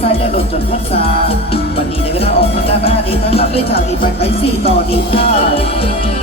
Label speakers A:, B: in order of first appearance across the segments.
A: ไซด์
B: และหล่นจนพันสาวันนี้ในเวลาออกมา
A: หน้าหน้านี้นะครับด้วยฉากอีกไปไปสี่ต่อดีค่ะ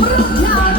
A: Não.